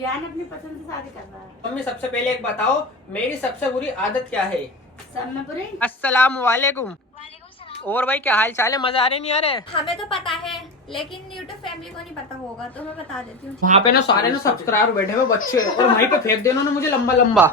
बिहान अपनी पसंद से शादी कर रहा है। मम्मी सबसे पहले एक बताओ, मेरी सबसे बुरी आदत क्या है? सब में बुरी। अस्सलाम वालेकुम। और भाई क्या हाल चाल है? मजा आ रहे नहीं आ रहे? हमें तो पता है, लेकिन यूट्यूब फैमिली को नहीं पता होगा, तो मैं बता देती हूँ। वहाँ पे ना सारे ना सब्सक्राइबर बैठे हुए बच्चे, और वहीं पे फेंक देना ना मुझे लंबा लंबा।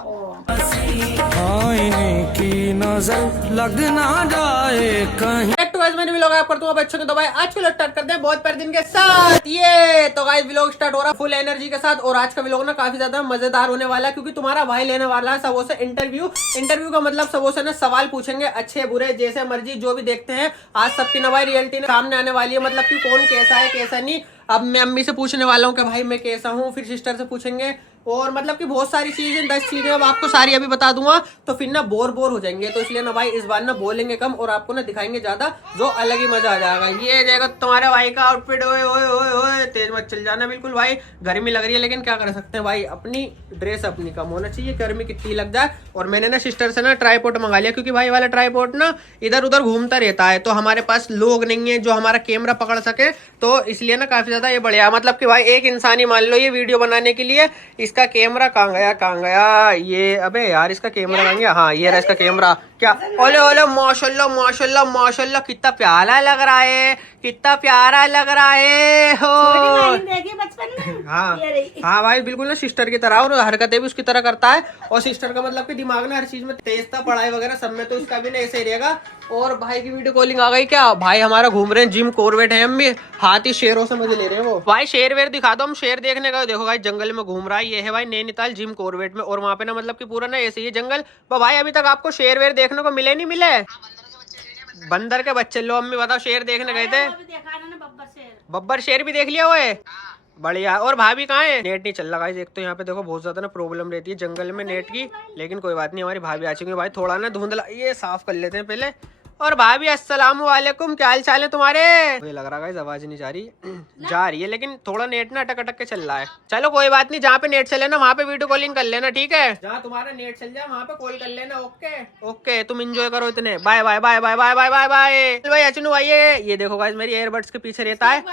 की नजर लग ना जाए कहीं। मैंने व्लॉग आप करता हूँ बच्चों के। तो भाई आज का व्लॉग स्टार्ट करते हैं बहुत प्यारे दिन के साथ। ये तो गाइस व्लॉग स्टार्ट हो रहा है फुल एनर्जी के साथ, और आज का व्लॉग ना काफी ज्यादा मजेदार होने वाला है, क्योंकि तुम्हारा भाई लेने वाला है सबों से इंटरव्यू। इंटरव्यू का मतलब सबों से ना सवाल पूछेंगे, अच्छे बुरे जैसे मर्जी जो भी देखते हैं। आज सबकी ना भाई रियलिटी सामने आने वाली है, मतलब कि कौन कैसा है कैसा नहीं। अब मैं अम्मी से पूछने वाला हूँ कि भाई मैं कैसा हूँ, फिर सिस्टर से पूछेंगे, और मतलब कि बहुत सारी चीजें 10 चीजें अब आपको सारी अभी बता दूंगा, तो फिर ना बोर हो जाएंगे। तो इसलिए ना भाई इस बार ना बोलेंगे कम और आपको ना दिखाएंगे ज्यादा, जो अलग ही मजा आ जाएगा। ये देखो तुम्हारे भाई का आउटफिट, ओए ओए ओए ओए, तेज मत चल जाना बिल्कुल भाई, गर्मी लग रही है, लेकिन क्या कर सकते हैं भाई, अपनी ड्रेस अपनी कम होना चाहिए, गर्मी कितनी लग जाए। और मैंने ना सिस्टर से ना ट्राईपोड मंगा लिया, क्योंकि भाई वाला ट्राईपोड ना इधर उधर घूमता रहता है, तो हमारे पास लोग नहीं है जो हमारा कैमरा पकड़ सके, तो इसलिए ना काफी ज्यादा ये बढ़िया, मतलब कि भाई एक इंसान ही मान लो ये वीडियो बनाने के लिए। इसका कैमरा कहाँ गया ये, अबे यार इसका कैमरा कहाँ गया? हाँ ये रहा इसका कैमरा। क्या ओले ओले, माशाल्लाह माशाल्लाह माशाल्लाह, कितना प्यारा लग रहा है, कितना प्यारा लग रहा है हो। बचपन में हाँ हाँ भाई बिल्कुल ना सिस्टर की तरह, और हरकतें भी उसकी तरह करता है। और सिस्टर का मतलब कि दिमाग ना हर चीज में तेज था, पढ़ाई वगैरह सब में, तो इसका भी ना ऐसे ही रहेगा। और भाई की वीडियो कॉलिंग आ गई क्या? भाई हमारा घूम रहे हैं जिम कॉर्बेट है, हम भी हाथी शेरों से मजे ले रहे हैं वो। भाई शेर वेर दिखा दो, हम शेर देखने का। देखो भाई जंगल में घूम रहा है, ये है भाई नैनीताल जिम कॉर्बेट में, और वहाँ पे ना मतलब कि पूरा ना ऐसे ही जंगल। भाई अभी तक आपको शेर वेर देखने को मिले नहीं मिले? बंदर के बच्चे लो, अम्मी बताओ शेर देखने गए थे? बब्बर शेर भी देख लिया हुआ है, बढ़िया। और भाभी कहाँ है? नेट नहीं चल रहा गाइस, एक तो यहाँ पे देखो बहुत ज्यादा ना प्रॉब्लम रहती है जंगल में नेट की, लेकिन कोई बात नहीं, हमारी भाभी आ चुकी है। भाई थोड़ा ना धुंधला, ये साफ कर लेते हैं पहले। और भाभी अस्सलाम वालेकुम, क्या हाल चाल है तुम्हारे? मुझे लग रहा है आवाज नहीं जा रही, जा रही है लेकिन थोड़ा नेट ना अटक अटक के चल रहा है। चलो कोई बात नहीं, जहाँ पे नेट चले ना वहाँ पे वीडियो कॉलिंग कर लेना, ठीक है? जहाँ तुम्हारा नेट चल जाए वहाँ पे कॉल कर लेना। ओके ओके, तुम एंजॉय करो इतने। Bye bye bye bye bye bye bye bye. भाई अचनू भाई ये देखो गाइस मेरी एयरबड्स के पीछे रहता है।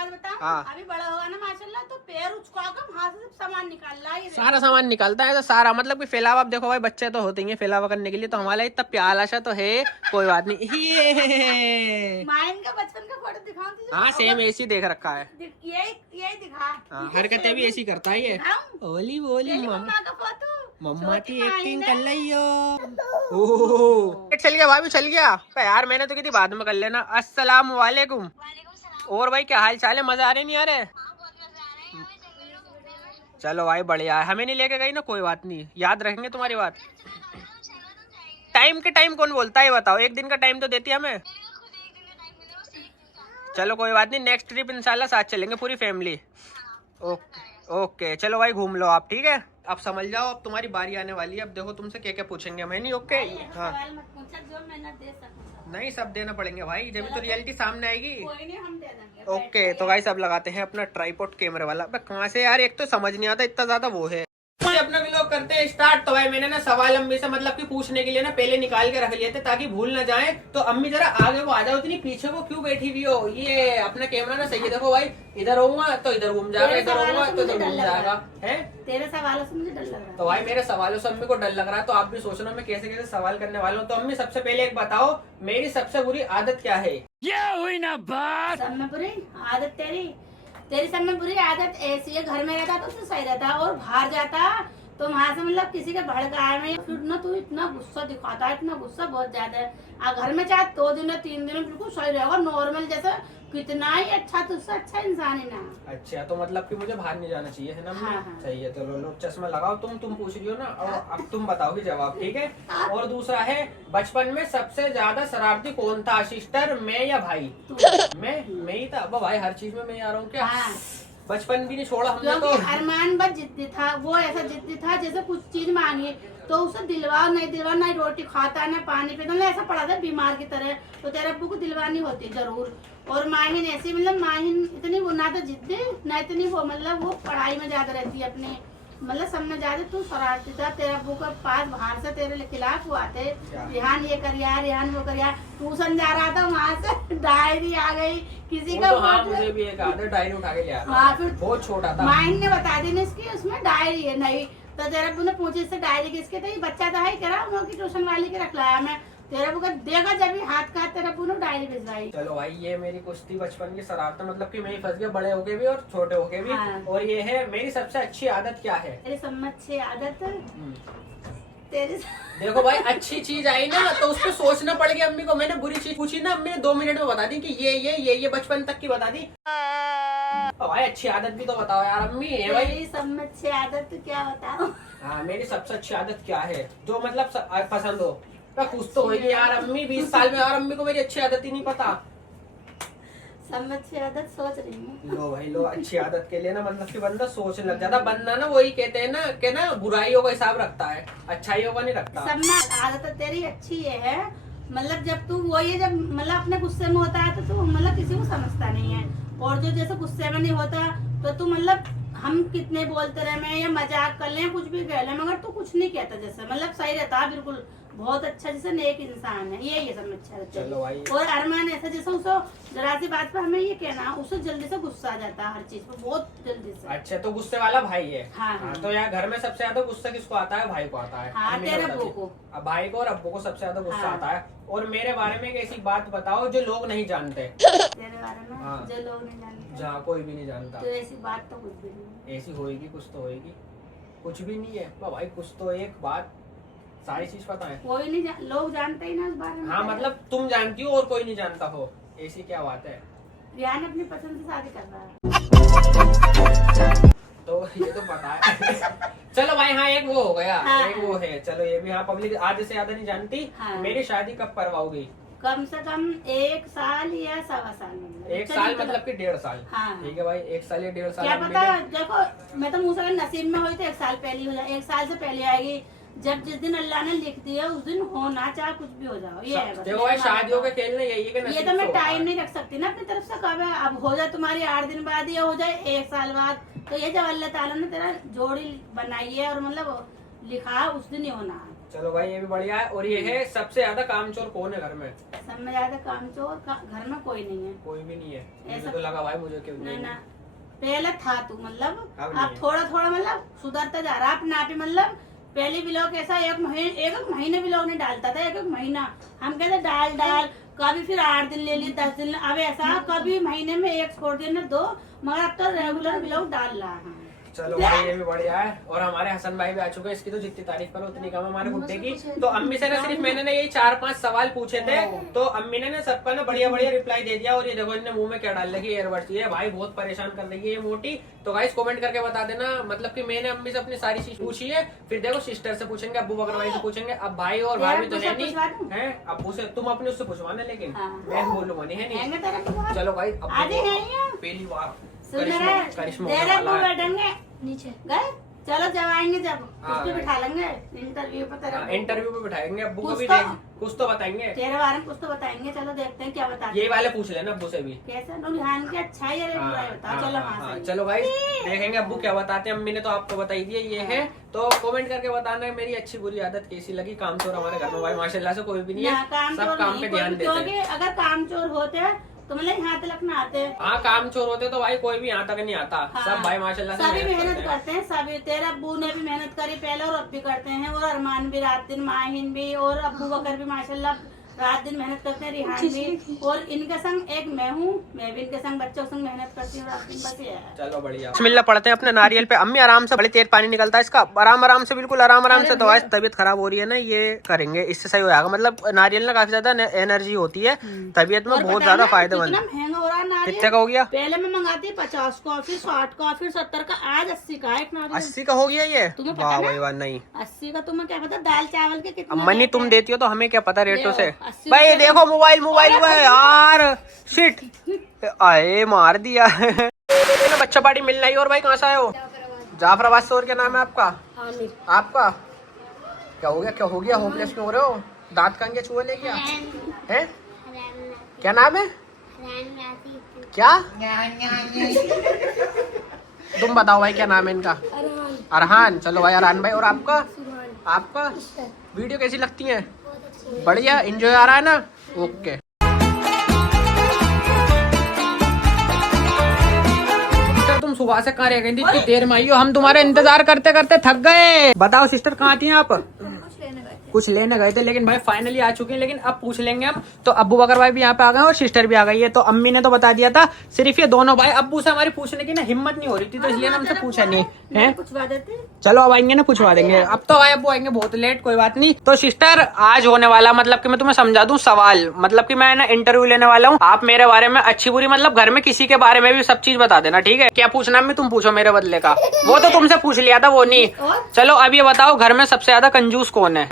हाँ अभी बड़ा होगा ना माशाल्लाह, तो पैर उचकाकर हाथ से सामान निकाल रहा है, सारा सामान निकालता है, तो सारा मतलब कि फैलावा। अब देखो भाई बच्चे तो होते ही फैलावा करने के लिए, तो हमारा इतना प्याला सा तो है, कोई बात नहीं। मायन का बचपन का फोटो दिखाऊं तुझे? हाँ सेम ऐसी देख रखा है, यही दिखा। हाँ, हरकतें भी ऐसी करता है ये। ओली बोली मम्मा का फोटो, मम्मा की एक्टिंग कर रही हो। चल गया भाभी, चल गया यार, मैंने तो की थी बाद में कर लेना। अस्सलाम वालेकुम। और भाई क्या हाल चाल है? मजा आ रहे नहीं आ रहे? चलो भाई बढ़िया है, हमें नहीं लेके गई ना, कोई बात नहीं, याद रखेंगे तुम्हारी बात। टाइम के टाइम कौन बोलता है बताओ, एक दिन का टाइम तो देती है हमें। चलो कोई बात नहीं, नेक्स्ट ट्रिप इंशाल्लाह साथ चलेंगे पूरी फैमिली। ओके ओके चलो भाई घूम लो आप, ठीक है? अब समझ जाओ, अब तुम्हारी बारी आने वाली है, अब देखो तुमसे क्या क्या पूछेंगे हमें। नहीं ओके हाँ नहीं, सब देना पड़ेंगे भाई, जब तो रियलिटी सामने आएगी। कोई नहीं, हम दे देंगे। ओके तो गाइस अब लगाते हैं अपना ट्राइपॉड कैमरा वाला। कहाँ से यार, एक तो समझ नहीं आता इतना ज्यादा वो है। अपना व्लॉग करते हैं स्टार्ट। तो भाई मैंने ना सवाल अम्मी से मतलब कि पूछने के लिए ना पहले निकाल के रख लिए थे, ताकि भूल ना जाए। तो अम्मी जरा आगे को आ जाओ, इतनी पीछे को क्यों बैठी हुई हो? ये अपना कैमरा ना सही है, देखो भाई इधर होऊंगा तो इधर घूम जाएगा, इधर होऊंगा तो इधर घूम जाएगा। है तेरे सवालों से मुझे डर लग रहा है। तो भाई मेरे सवालों से अम्मी को डर लग रहा है, तो आप भी सोचना मैं कैसे कैसे सवाल करने वाला हूँ। तो अम्मी सबसे पहले एक बताओ, मेरी सबसे बुरी आदत क्या है? ये हुई ना बात। सब में बुरी आदत तेरी सब में बुरी आदत ऐसी है, घर में रहता तो सही रहता, और बाहर जाता तो वहाँ से मतलब किसी के भड़काए में फिर ना तू इतना गुस्सा दिखाता है, इतना गुस्सा बहुत ज्यादा है। घर में चाहे 2 दिन 3 दिन बिल्कुल सही रहेगा, नॉर्मल जैसा, कितना ही अच्छा, तुझसे अच्छा इंसान है ना। अच्छा तो मतलब कि मुझे बाहर नहीं जाना चाहिए है ना? हाँ। सही है, तो लो चश्मा लगाओ। तुम पूछ रही हो ना, और अब तुम बताओगे जवाब, ठीक है? और दूसरा है, बचपन में सबसे ज्यादा शरारती कौन था, सिस्टर, मैं या भाई? मैं ही था। अब भाई हर चीज में मैं आ रहा हूँ क्या? हाँ। बचपन भी नहीं छोड़ा हमने तो। अरमान बस जिद्दी था, वो ऐसा जिद्दी था जैसे कुछ चीज मांगी तो उसे दिलवा नहीं रोटी खाता ना पानी पीता, ऐसा पड़ा था बीमार की तरह। तो तेरे अब्बू को दिलवानी होती जरूर। और माहिन ऐसी, मतलब माहिन इतनी वो ना तो जिद्दी ना इतनी वो, मतलब वो पढ़ाई में ज्यादा रहती है अपनी, मतलब सब में ज्यादा तू शरारती था। तेरे अब्बू के पास बाहर से तेरे खिलाफ हुआ थे, रिहान ये कर यार, रिहान वो कर यार। ट्यूशन जा रहा था वहाँ से डायरी आ गई किसी का। तो हाँ, मुझे भी एक आदत डायरी उठा के ले आया। हाँ, फिर बहुत छोटा था। माइंड ने बता दी ना इसकी उसमें डायरी है। नहीं तो तेरे अब्बू ने पूछी इससे डायरी किसके थे, बच्चा था ही कह रहा उनकी ट्यूशन वाली के रख लाया मैं। तेरे अब्बू का देखा जब भी हाथ का तेरे अब्बू ने डायरी भिजवाई। चलो भाई, ये मेरी कुश्ती बचपन की शरारत, मतलब कि मैं ही फंस गया, बड़े होके भी और छोटे होके भी। हाँ। और ये है मेरी सबसे अच्छी आदत क्या है। तेरी सब अच्छी आदत तेरी देखो भाई, अच्छी चीज आई ना तो उस पर सोचना पड़ गया। अम्मी को मैंने बुरी चीज पूछी ना, अम्मी ने 2 मिनट में बता दी कि ये बचपन तक की बता दी। तो भाई अच्छी आदत भी तो बताओ यार अम्मी। है भाई तेरी सब अच्छी आदत क्या बताओ। हाँ, मेरी सबसे अच्छी आदत क्या है जो मतलब पसंद हो। मैं कुछ तो होगी यार अम्मी, 20 साल में, और अम्मी को मेरी अच्छी आदत ही नहीं पता। सब अच्छी आदत सोच रही हूँ। लो भाई लो, अच्छी आदत के लिए ना मतलब कि बंदा सोचने लग जाता। बंदा ना वही कहते हैं ना कि ना बुराइयों का हिसाब रखता है, अच्छाइयों का नहीं रखता। सब में आदत तेरी अच्छी ये है, मतलब जब तू वो ये जब मतलब अपने गुस्से में होता है तो तू मतलब किसी को समझता नहीं है। और जो जैसे गुस्से में नहीं होता तो तू मतलब हम कितने बोलते रहे या मजाक कर ले कुछ भी कह ले मगर तू कुछ नहीं कहता, जैसे मतलब सही रहता है बिल्कुल। बहुत अच्छा जैसे नेक इंसान है ये सब अच्छा रहता है। चलो भाई। और अरमान ऐसा जैसे उसे जरा सी बात पे हमें ये कहना उसे जल्दी से गुस्सा आ जाता है हर चीज पे, बहुत जल्दी से। अच्छा, तो गुस्से वाला भाई है। हाँ, हाँ। तो यार घर में सबसे ज्यादा गुस्सा किसको आता है? भाई को आता है। हाँ, अम्मी तेरे बताती अब्बू है। को। अब भाई को और अब्बू को सबसे ज्यादा गुस्सा हाँ। आता है। और मेरे बारे में एक ऐसी बात बताओ जो लोग नहीं जानते। तेरे बारे में हाँ। जो लोग नहीं जानते जहाँ कोई भी नहीं जानता। तो ऐसी बात तो कुछ भी नहीं। ऐसी होएगी, कुछ तो होएगी। कुछ भी नहीं है भाई, कुछ तो एक बात, सारी चीज पता है। कोई नहीं लोग जानते ही ना इस बारे में। हाँ मतलब तुम जानती हो और कोई नहीं जानता हो, ऐसी क्या बात है? रियान अपनी पसंद से शादी कर रहा है। तो ये तो पता है। चलो भाई, हाँ एक वो हो गया। हाँ। एक वो है, चलो ये भी। हाँ, पब्लिक आधे से ज्यादा नहीं जानती। हाँ। मेरी शादी कब करवाओगी? कम से कम 1 साल या 1.25 साल मतलब। 1 साल मतलब कि 1.5 साल। हाँ। ठीक है भाई, 1 साल या 1.5 साल। क्या अम्मी पता, ने- देखो मैं तो मुँह से नसीब में हुई तो 1 साल पहले हो जाए, 1 साल से पहले आएगी। जब जिस दिन अल्लाह ने लिख दिया उस दिन होना, चाहे कुछ भी हो जाओ। ये है बस। देखो भाई, शादियों के खेल में यही है कि ये नसीब तो मैं से होता टाइम है। नहीं रख सकती ना अपनी तरफ से, कब है अब हो जाए तुम्हारी 8 दिन बाद या हो जाए 1 साल बाद। तो ये जब अल्लाह ताला ने तेरा जोड़ी बनाई है और मतलब लिखा है उस दिन ही होना है। चलो भाई, ये भी बढ़िया है। और ये है सबसे ज्यादा कामचोर कौन है घर में? सब में ज्यादा कामचोर घर में कोई नहीं है। कोई भी नहीं है। मुझे ऐसा- तो लगा भाई, मुझे क्यों ना नहीं ना है। पहले था तू मतलब अब नहीं अब है। थोड़ा थोड़ा मतलब सुधरता जा रहा है अपने आप ही। मतलब पहले ब्लॉग ऐसा एक महीने ब्लॉग नहीं डालता था, एक महीना हम कहते डाल कभी फिर 8 दिन ले लिए 10 दिन। अब ऐसा कभी महीने में 1 छोड़ देना 2, मगर अब तो रेगुलर ब्लॉग डाल रहा है। चलो भाई, ये भी बढ़िया है। और हमारे हसन भाई भी आ चुके हैं। इसकी तो जितनी तारीफ करो उतनी कम है हमारे गुड्डे की। तो अम्मी से ना सिर्फ मैंने ना यही 4-5 सवाल पूछे थे, तो अम्मी ने ना सबका ना बढ़िया बढ़िया रिप्लाई दे दिया। और ये देखो इन्हें मुंह में क्या डाल लगी, एयरबड्स। ये भाई बहुत परेशान कर रही है ये मोटी। तो गाइस कमेंट करके बता देना, मतलब कि मैंने अम्मी से अपनी सारी चीज पूछी है। फिर देखो सिस्टर से पूछेंगे, अब्बू बकर भाई से पूछेंगे। अब भाई और भाभी तो है नहीं है। अब्बू से तुम अपने उससे पूछवाना, लेकिन हाँ। मैं बोलूंगा नहीं, है नहीं। हैंगे तेरे को चलो भाई, अब आधे हैं ये। पहली बार सुन करिश्मा रहे करिश्मा तेरे होने को वाला है। बैठेंगे नीचे गए। चलो जब आएंगे जब हाँ, उसको बिठा लेंगे इंटरव्यू पे तेरे को। इंटरव्यू पे बिठाएंगे अब्बू को कुछ भी। तो- कुछ तो बताएंगे। तेरे बारे में कुछ तो बताएंगे। चलो देखते हैं क्या बताते ये वाले पूछ लेना अब्बू से भी। कैसे नुकसान की अच्छा है या बुरा होता है। चलो वहाँ से चलो भाई, देखेंगे अब्बू क्या बताते हैं। अम्मी ने तो आपको बता ही दिया ये है। तो कमेंट करके बताना मेरी अच्छी बुरी आदत कैसी लगी। कामचोर हमारे घर में भाई माशाल्लाह से कोई भी नहीं ना है, काम सब चोर काम नहीं पे कोई ध्यान भी, देते क्योंकि हैं। अगर काम चोर होते तो मतलब यहाँ तक ना आते। हाँ, काम चोर होते तो भाई कोई भी यहाँ तक नहीं आता। हाँ, सब भाई माशाल्लाह से सभी मेहनत हैं। करते हैं सभी। तेरे अब्बू ने भी मेहनत करी पहले और अब भी करते हैं। और अरमान भी रात दिन, माहिन भी और अब्बू बकर भी माशाल्लाह रात दिन मेहनत करते हैं। रिहान भी। और इनके संग एक मैं हूँ, मैं भी इनके संग बच्चों संग मेहनत करती हूँ रात दिन। बस ये है। चलो बढ़िया। बिस्मिल्लाह पढ़ते हैं अपने नारियल पे। अम्मी आराम से, बड़े तेज पानी निकलता है इसका। आराम से, बिल्कुल आराम से। तो आज तबीयत खराब हो रही है ना, ये करेंगे, इससे सही हो जाएगा। मतलब नारियल ना काफी ज्यादा एनर्जी होती है, तबीयत में और बहुत पता ज्यादा है ना, फायदेमंद। कितना महंगा हो रहा है नारियल। कितने का हो गया? पहले मैं मंगाती 50 का, फिर 60 का, फिर 70 का, आज 80 का एक नारियल। 80 का हो गया ये? तुम्हें पता वाह ना? भाई वाह। नहीं 80 का तुम्हें क्या पता, दाल चावल के कितने अम्मा नहीं, रेट तुम है? देती हो तो हमें क्या पता रेटों से। 80 भाई रुपए देखो मोबाइल हुआ है यार। शिट, आए मार दिया। बच्चा पार्टी मिलना ही। और भाई कहाँ से आए हो? जाफराबाद से। और क्या नाम है आपका? आपका क्या हो गया? होपलेस क्यों हो रहे हो? दांत कहाँ गया? चूहे ले गया है? क्या नाम है? क्या तुम बताओ भाई क्या नाम है इनका? अरहान। चलो भाई अरहान भाई। और आपका? आपका? वीडियो कैसी लगती है? बढ़िया, एंजॉय आ रहा है ना? ओके। तुम सुबह से कहाँ रह गई थी? इतनी देर में आई हो, हम तुम्हारे इंतजार करते करते थक गए। बताओ सिस्टर कहाँ थी आप? कुछ लेने गए थे, लेकिन भाई फाइनली आ चुके हैं। लेकिन अब पूछ लेंगे हम। तो अब्बू बकर भाई भी यहाँ पे आ गए और सिस्टर भी आ गई है। तो अम्मी ने तो बता दिया था, सिर्फ ये दोनों भाई। अब्बू से हमारी पूछने की ना हिम्मत नहीं हो रही थी, तो इसलिए हमसे पूछा नहीं है। पूछवा देते। चलो अब आएंगे ना, पूछवा देंगे। अब तो भाई अब्बू आएंगे बहुत लेट, कोई बात नहीं। तो सिस्टर आज होने वाला मतलब कि मैं तुम्हें समझा दूं सवाल, मतलब कि मैं ना इंटरव्यू लेने वाला हूँ। आप मेरे बारे में अच्छी बुरी मतलब घर में किसी के बारे में भी सब चीज बता देना, ठीक है? क्या पूछना मैं तुम पूछो मेरे बदले का। वो तो तुमसे पूछ लिया था, वो नहीं। चलो अब ये बताओ घर में सबसे ज्यादा कंजूस कौन है?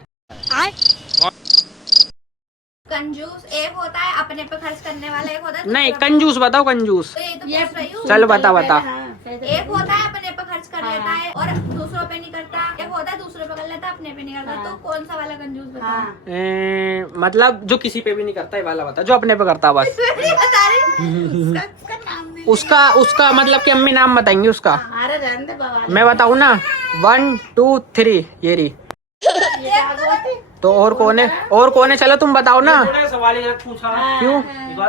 कंजूस एक होता है अपने पे खर्च करने वाला, एक होता है नहीं, कंजूस बताओ, कंजूस। तो ये तो पूछ रही हूँ। चलो बता। एक होता है अपने पे खर्च कर लेता है और दूसरों पे नहीं करता, एक होता है दूसरों पे कर लेता है अपने पे नहीं करता। तो कौन सा वाला कंजूस बताओ? मतलब जो किसी पे भी नहीं करता ये वाला बता, जो अपने पे करता बस। बता रही उसका मतलब कि अम्मी नाम बताएंगी उसका। अरे रहने दे बाबा। मैं बताऊँ ना? 1 2 3 ये रही। तो और कौन है? और कौन है? चलो तुम बताओ ना। सवाल ही गलत पूछा। क्यों?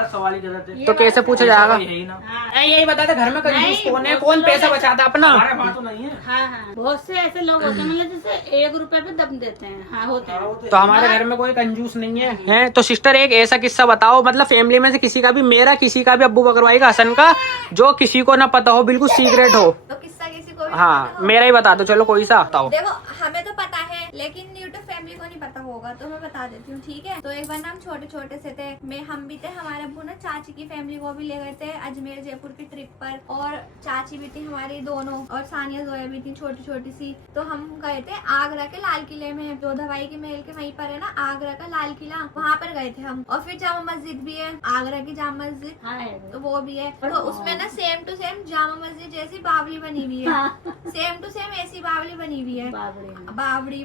सवाल ही गलत है। तो कैसे पूछा जाएगा? यही ना। यही बता दे घर में कंजूस कौन है, कौन पैसा बचाता अपना? हमारे पास तो नहीं है। हाँ, बहुत से ऐसे लोग होते हैं मतलब जैसे 1 रुपए पे दम देते हैं। हाँ होते हैं। तो हमारे घर में कोई कंजूस नहीं है, हैं? तो सिस्टर एक ऐसा किस्सा बताओ, मतलब फैमिली में से किसी का भी, मेरा किसी का भी, अब्बू बकर भाई का, हसन का, जो किसी को ना पता हो, बिल्कुल सीक्रेट हो। तो किस्सा किसी को भी हाँ पता हो? मेरा ही बता दो। चलो कोई सा बताओ। देखो हमें तो पता है, लेकिन यूट्यूब फैमिली को नहीं पता होगा, तो मैं बता देती हूँ, ठीक है? तो एक बार ना हम छोटे छोटे से थे, हम भी थे, हमारे अब्बू ना चाची की फैमिली को भी ले गए थे अजमेर जयपुर की ट्रिप पर, और चाची भी थी हमारी दोनों, और सानिया जोया भी थी छोटी छोटी सी। तो हम गए थे आगरा के लाल किले में, जोधा भाई के महल के वहीं पर है ना आगरा का लाल किला, वहाँ पर गए थे हम। और फिर जामा मस्जिद भी है, आगरा की जामा मस्जिद, हाँ, तो वो भी है। तो उसमें ना same to same Jama Masjid जैसी बावली बनी हुई है, सेम टू सेम ऐसी बावली बनी हुई है।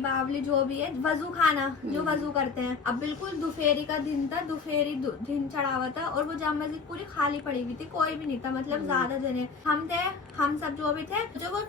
बावली जो भी है, वजू खाना जो वजू करते हैं। अब बिल्कुल दोपहरी का दिन था, दोपहरी दिन चढ़ा हुआ था, और वो जामा मस्जिद पूरी खाली पड़ी हुई थी, कोई भी नहीं था, मतलब ज्यादा जने हम थे, हम सब जो भी थे। जो वो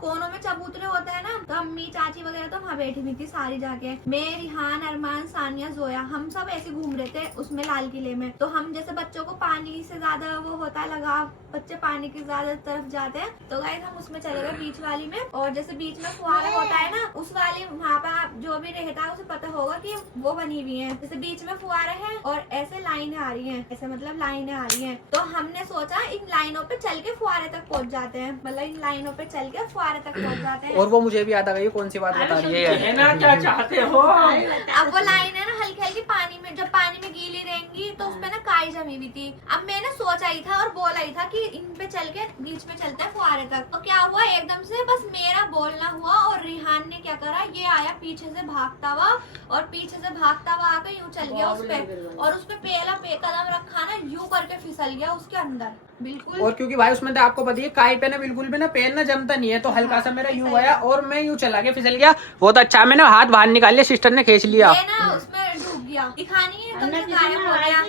कोनों में चबूतरे होते हैं ना, तो अम्मी चाची वगैरह तो वहाँ बैठी हुई थी सारी जाके। मैं, रिहान, अरमान, सानिया, जोया, हम सब ऐसे घूम रहे थे उसमें लाल किले में। तो हम जैसे बच्चों को पानी से ज्यादा वो होता है लगाव, बच्चे पानी की ज्यादा तरफ जाते हैं, तो गाइस हम उसमें चले गए बीच वाली में। और जैसे बीच में फुहारा होता है ना, उस वाली वहाँ पर जो भी रहता है उसे पता होगा कि वो बनी हुई है, जैसे बीच में फुहारे हैं और ऐसे लाइनें आ रही हैं, ऐसे मतलब लाइनें आ रही हैं। तो हमने सोचा इन लाइनों पे चल के फुहारे तक पहुँच जाते हैं, मतलब इन लाइनों पे चल के फुहारे तक पहुँच जाते हैं। और वो मुझे भी याद आ गई, कौन सी बात बता रही है? कहना क्या चाहते हो? अब वो लाइन है ना हल्की हल्की पानी में, जब पानी में गीली रहेंगी तो उसपे ना काई जमी हुई थी। अब मैंने सोचा ही था और बोला ही था कि इन पे चल के बीच में चलते हैं फुहारे तक। तो क्या हुआ, एकदम से बस मेरा बोलना हुआ और रिहान ने क्या करा, ये आया पीछे से भागता हुआ, और पीछे से भागता हुआ आकर यूं चल गया उस पे, और उस पे पहला कदम रखा ना, यूं करके फिसल गया उसके अंदर बिल्कुल। और क्योंकि भाई उसमें तो आपको पता है काई पे ना बिल्कुल भी ना पैर ना जमता नहीं है, तो हल्का सा मेरा यूं गया और मैं यूं चला गया, फिसल गया। बहुत अच्छा, मैंने हाथ बाहर निकाल लिया, सिस्टर ने खींच लिया। ये ना उसमें डूब गया, दिखानी है तुमसे गायब हो गया।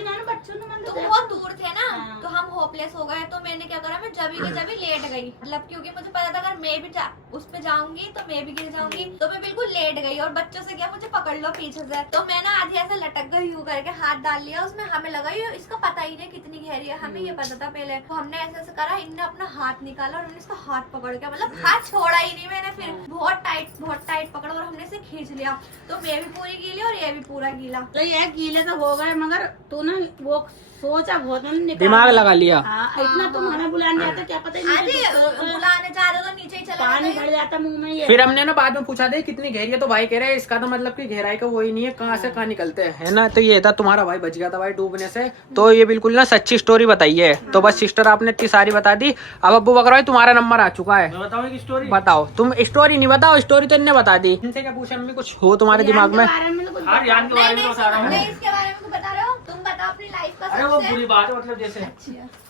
तो बहुत दूर थे ना, तो हम होपलेस हो गए। तो मैंने क्या करा, मैं जभी के जभी लेट गई, मतलब क्योंकि मुझे पता था अगर मैं भी उस पे जाऊंगी तो मैं भी गिर जाऊंगी। तो मैं बिल्कुल लेट गई, और बच्चों से क्या, मुझे पकड़ लो पीछे से। तो मैं ना आधी ऐसे लटक गई, यूं करके हाथ डाल लिया उसमें, हमें लगा ये इसका पता ही नहीं कितनी गहरी है, हमें ये पता था पहले। तो हमने ऐसे ऐसे करा, इनने अपना हाथ निकाला और हमने इसका हाथ पकड़ के, मतलब हाथ छोड़ा ही नहीं मैंने, फिर बहुत टाइट पकड़ा और हमने इसे खींच लिया। तो मैं भी पूरी गीली और ये भी पूरा गीला। तो ये गीले तो हो गए, मगर तू ना वो सोचा बहुत, मैंने दिमाग लगा लिया। इतना तुम हमें बुलाने आता, क्या पता बुलाने जा रहे तो नीचे ही चला पानी भर जाता मुंह में। ये फिर हमने ना बाद में पूछा था कितनी गहरी है, तो भाई कह रहे हैं इसका तो मतलब कि गहराई का वही नहीं है, कहाँ से कहाँ निकलते हैं, है ना? तो ये था तुम्हारा भाई बच गया था भाई डूबने से। तो ये बिल्कुल ना सच्ची स्टोरी बताई है। तो बस सिस्टर आपने इतनी सारी बता दी। अब अब्बू बकर भाई तुम्हारा नंबर आ चुका है, मैं बताऊं एक स्टोरी? बताओ। तुम स्टोरी नहीं बताओ, स्टोरी तो इनने बता दी। इनसे क्या पूछा मम्मी, कुछ हो तुम्हारे दिमाग में? हाँ, यान के बारे में बता रहा हूँ। नहीं, इसके बारे में बता रहे हो तुम, बताओ अपनी लाइफ का अरे वो बुरी बात है, मतलब जैसे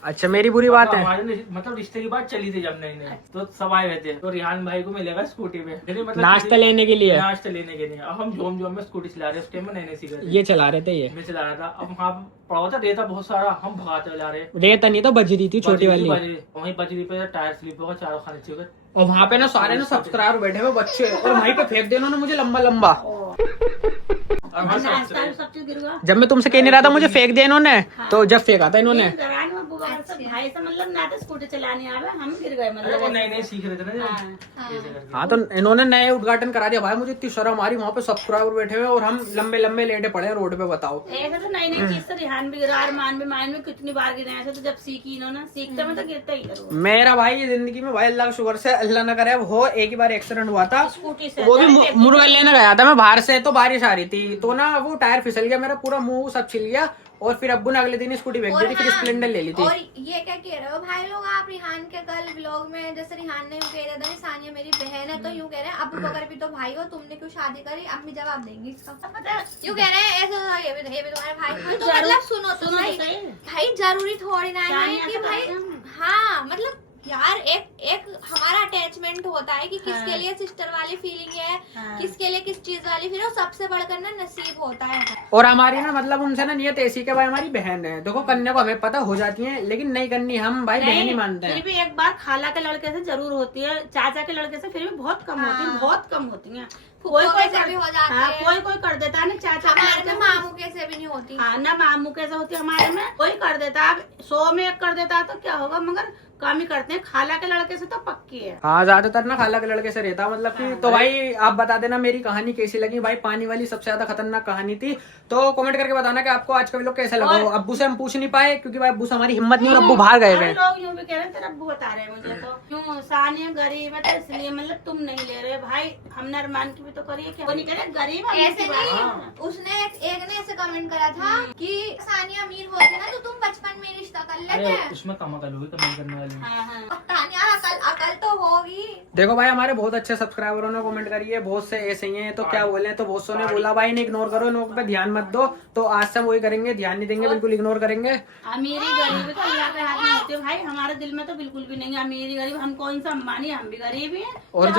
अच्छा मेरी बुरी बात है। हमारे मतलब रिश्ते की बात चली थी जब नई तो सब आए हुए थे, तो रिहान भाई को मिलेगा स्कूटी पे मतलब नाश्ता लेने के लिए नाश्ता लेने के लिए। अब हम जोम जोम में स्कूटी चला रहे हैं, उस टाइम में नए सीख रहे थे, ये चला रहे थे, ये मैं चला रहा था। अब वहाँ पड़ा था रेता बहुत सारा, हम भगाते चला रहे, रेत नहीं तो बजरी थी छोटी वाली। वहीं बजरी पे टायर स्लिप होगा, चारों खाने चाहिए। और वहाँ पे ना सारे ना सब्सक्राइबर बैठे हुए बच्चे, और वहीं पे फेंक देना मुझे लंबा लंबा। और वहाँ नाश्ता सब- भी सब चीज गिर गया। जब मैं तुमसे कह नहीं रहा था मुझे फेंक दिया इन्होंने, तो जब फेंका था इन्होंने। भाई से मतलब ना तो स्कूटी चलाने आवे, हम गिर गए अरे वो मतलब। नए नए सीख रहे थे ना जब, हाँ। ऐसे करके। हाँ तो इन्होंने नए उद्घाटन करा दिया भाई, मुझे इतनी शर्म आ रही, वहाँ पे सब्सक्राइबर बैठे हुए और हम लंबे लंबे लेटे पड़े हैं रोड पे, बताओ। ऐसे तो नई नई चीज से रिहान भी गिरा, अरमान भी, मान में कितनी बार गिरे। ऐसे तो जब सीखी इन्होंने, सीखते में तो गिरता ही जरूर। मेरा भाई ये जिंदगी में भाई अल्लाह का शुक्र से अल्लाह ना करे हो, एक ही बार एक्सीडेंट हुआ था, स्कूटी से वो भी मुरगल लेने गया था मैं बाहर से, तो बारिश आ रही थी, तो ना वो टायर फिसल गया, मेरा पूरा मुंह सब छिल गया, और फिर अब्बू ने अगले दिन स्कूटी फेंक दी थी, फिर स्प्लेंडर ले ली थी। और ये क्या कह रहे हो भाई लोग आप रिहान के कल व्लॉग में, जैसे रिहान ने यूँ कह रहा था सानिया मेरी बहन है, तो यूँ कह रहे हैं अबू बकर भी तो भाई हो, तुमने क्यों शादी करी? अम्मी जवाब देंगी इसका। यूँ कह रहे हैं ऐसे, ये भी तुम्हारे भाई, तो मतलब सुनो तो सही भाई, जरूरी थोड़ी ना है कि भाई, हाँ मतलब यार एक हमारा अटैचमेंट होता है कि किसके लिए सिस्टर वाली फीलिंग है, किसके लिए किस चीज वाली फीलिंग, सबसे बढ़कर ना नसीब होता है। और हमारी ना मतलब उनसे ना नियत ऐसी के भाई हमारी बहन है, देखो कन्या को हमें पता हो जाती है, लेकिन नहीं करनी हम भाई बहन ही मानते हैं। फिर भी एक बार खाला के लड़के से जरूर होती है, चाचा के लड़के से फिर भी बहुत कम होती है, बहुत कम होती है। कोई कोई से भी हो जाती हाँ, है, कोई कोई कर देता है ना चाचा के हमारे लड़के में से। मामू के से भी नहीं होती। हाँ ना मामू कैसे होती है हमारे में, कोई कर देता है। अब 100 में एक कर देता है तो क्या होगा, मगर कम ही करते हैं। खाला के लड़के से तो पक्की है। हाँ ज्यादातर ना खाला के लड़के से रहता मतलब कि। तो भाई आप बता देना मेरी कहानी कैसी लगी भाई, पानी वाली सबसे ज्यादा खतरनाक कहानी थी, तो कमेंट करके बताना कि आपको आज का व्लॉग कैसा लगा। अब्बू से हम पूछ नहीं पाए क्योंकि भाई अब्बू से हमारी हिम्मत नहीं, और अब्बू बाहर गए हुए। लोग यूँ भी कह रहे हैं, तेरा अब्बू बता रहे हैं मुझे तो यूँ सानिया गरीब है तो इसलिए मतलब तुम नहीं ले रहे भाई, हमने अरमान की भी तो करी है, क्या वो नहीं कह रहे गरीब है, ऐसे नहीं, उसने एक ने ऐसे कमेंट करा था कि सानिया अमीर होती ना तो तुम बचपन में रिश्ता कर लेते अरे हैं। उसमें कम अकल होगी कमेंट करने वाली में। हाँ हाँ। तानिया अकल तो होगी। देखो भाई हमारे बहुत अच्छे सब्सक्राइबरों ने कमेंट करी है, बहुत से ऐसे ही हैं, तो क्या बोले, तो बहुत सौ ने बोला भाई ने इग्नोर करो, इनों पे ध्यान मत दो, तो आज से हम वही करेंगे, ध्यान नहीं देंगे, बिल्कुल इग्नोर करेंगे। अमीरी गरीबी तो अल्लाह के हाथ में होती है भाई, हमारे दिल में तो बिल्कुल भी नहीं है अमीरी गरीब। हम कौन सा अंबानी, हम भी गरीब ही हैं। और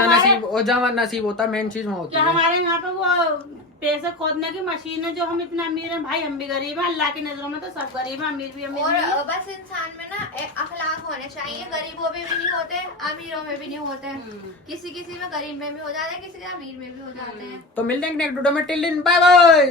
जहाँ नसीब होता है मेन चीज वहाँ होती जो है। हमारे यहाँ पे वो पैसे खोदने की मशीन है, जो हम इतना अमीर हैं भाई, हम भी गरीब हैं। अल्लाह की नजरों में तो सब गरीब हैं, अमीर भी अमीर और नहीं है। बस इंसान में ना एक अखलाक होने चाहिए, गरीबों में भी नहीं होते, अमीरों में भी नहीं होते, किसी किसी में गरीब में भी हो जाते हैं, किसी के अमीर में भी हो जाते हैं। तो मिलते हैं नेक्स्ट वीडियो में, टिल दिन बाय बाय।